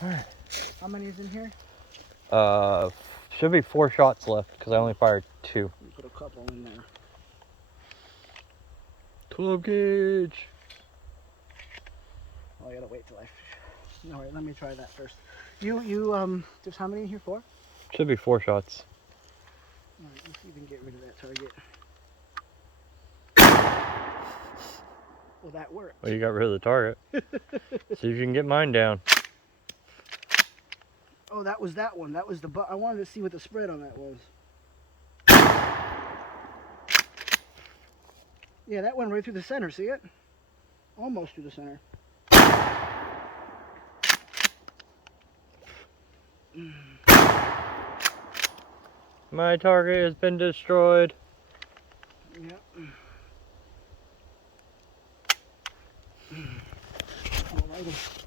How many is in here? Should be 4 shots left because I only fired 2. Put a couple in there. 12 gauge. Oh, I gotta wait till I fish. All right, let me try that first. There's how many in here? 4? Should be 4 shots. All right, let's see if we can get rid of that target. Well, that worked. Well, you got rid of the target. See if you can get mine down. Oh, that was that one. That was the I wanted to see what the spread on that was. Yeah, that went right through the center. See it? Almost through the center. My target has been destroyed. Yep. Alrighty.